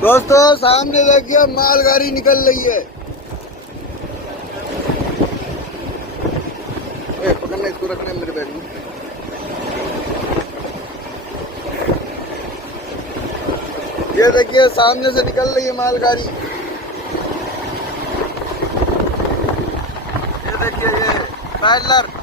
दोस्तों सामने देखिए मालगाड़ी निकल रही है। पकड़ना, इसको रखना है मेरे बैग में। ये देखिए सामने से निकल रही है मालगाड़ी। ये देखिए ये पैडलर।